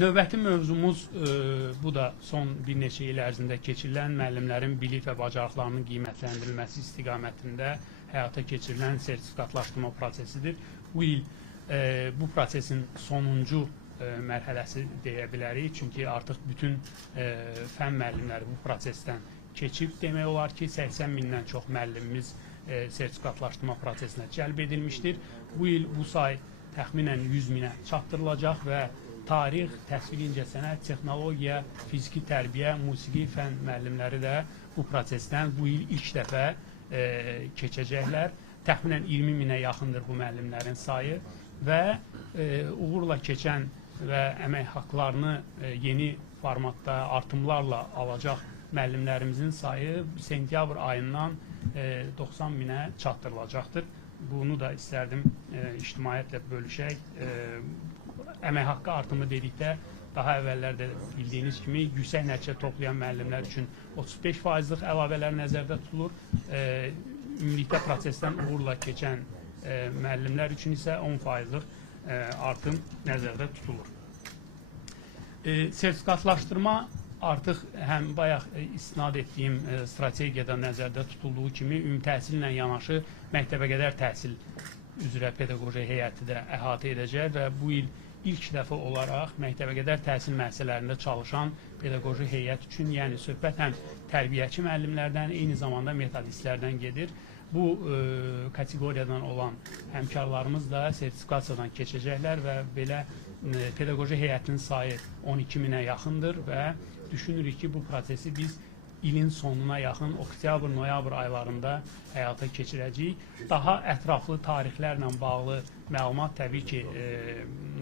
Növbəti mövzumuz bu da son bir neçə il ərzində keçirilən müəllimlərin bilik və bacarıqlarının qiymətləndirilməsi istiqamətində həyata keçirilən sertifikatlaşdırma prosesidir. Bu il bu prosesin sonuncu mərhələsi deyə bilərik. Çünki artıq bütün fən müəllimləri bu prosesdən keçib. Demək olar ki, 80 mindən çox müəllimimiz sertifikatlaşdırma prosesinə cəlb edilmişdir. Bu il bu say təxminən 100 minə çatdırılacaq və tarix, təsvir incəsənət, texnologiya, fiziki tərbiyə, musiqi fən müəllimləri də bu prosesdən bu il ilk dəfə keçəcəklər. Təxminən 20 minə yaxındır bu müəllimlərin sayı və uğurla keçən və əmək haqqlarını yeni formatda artımlarla alacaq müəllimlərimizin sayı sentyabr ayından 90 minə çatdırılacaqdır. Bunu da istərdim ictimaiyyətlə bölüşək. Əmək haqqı artımı dedikdə daha əvvəllərdə bildiyiniz kimi yüksək nəticə toplayan müəllimlər üçün 35%-lıq əlavələr nəzərdə tutulur. Ümumilikdə prosesdən uğurla keçən müəllimlər üçün isə 10%-lıq artım nəzərdə tutulur. Sertifikatlaşdırma artıq həm bayaq istinad etdiyim strategiyada nəzərdə tutulduğu kimi ümumi təhsillə yanaşı məktəbəqədər təhsil üzrə pedaqoji heyəti də əhatə edəcək və bu il ilk dəfə olaraq məktəbəqədər təhsil müəssisələrində çalışan pedaqoji heyət üçün, yəni söhbət həm tərbiyəçi müəllimlərdən, eyni zamanda metodistlərdən gedir. Bu kateqoriyadan olan həmkarlarımız da sertifikasiyadan keçəcəklər və belə pedaqoji heyətin sayı 12 minə yaxındır və düşünürük ki, bu prosesi biz ilin sonuna yaxın oktyabr-noyabr aylarında həyata keçirəcəyik. Daha ətraflı tarixlərlə bağlı məlumat təbii ki,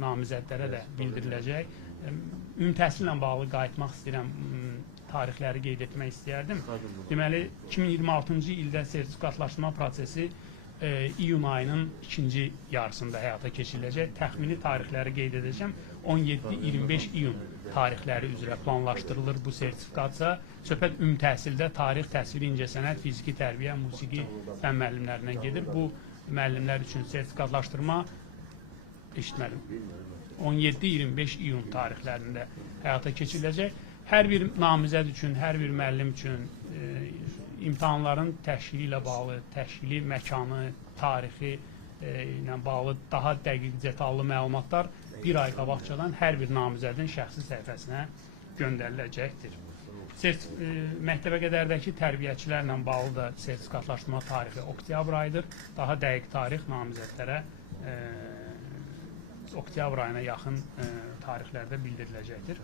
namizədlərə də bildiriləcək. Ümumi təhsillə bağlı qayıtmaq istəyirəm, tarixləri qeyd etmək istəyərdim. Deməli, 2026-cı ildə sertifikatlaşdırma prosesi iyun ayının ikinci yarısında həyata keçiriləcək. Təxmini tarixləri qeyd edəcəm. 17-25 iyun tarixləri üzrə planlaşdırılır bu sertifikasiya. Söhbət ümumi təhsildə tarix, təsvir incəsənət, fiziki tərbiyə, musiqi fən müəllimlərindən gedir. Bu müəllimlər üçün sertifikatlaşdırma 17-25 iyun tarixlərində həyata keçiriləcək. Hər bir namizəd üçün, hər bir müəllim üçün imtahanların təşkili ilə bağlı, təşkili məkanı, tarixi ilə bağlı daha dəqiq detallı məlumatlar bir ay qabaqcadan hər bir namizədin şəxsi səhifəsinə göndəriləcəkdir. Məktəbəqədərdəki tərbiyəçilərlə bağlı da sertifikatlaşdırma tarixi oktyabr ayıdır. Daha dəqiq tarix namizədlərə oktyabr ayına yaxın tarixlərdə bildiriləcəkdir.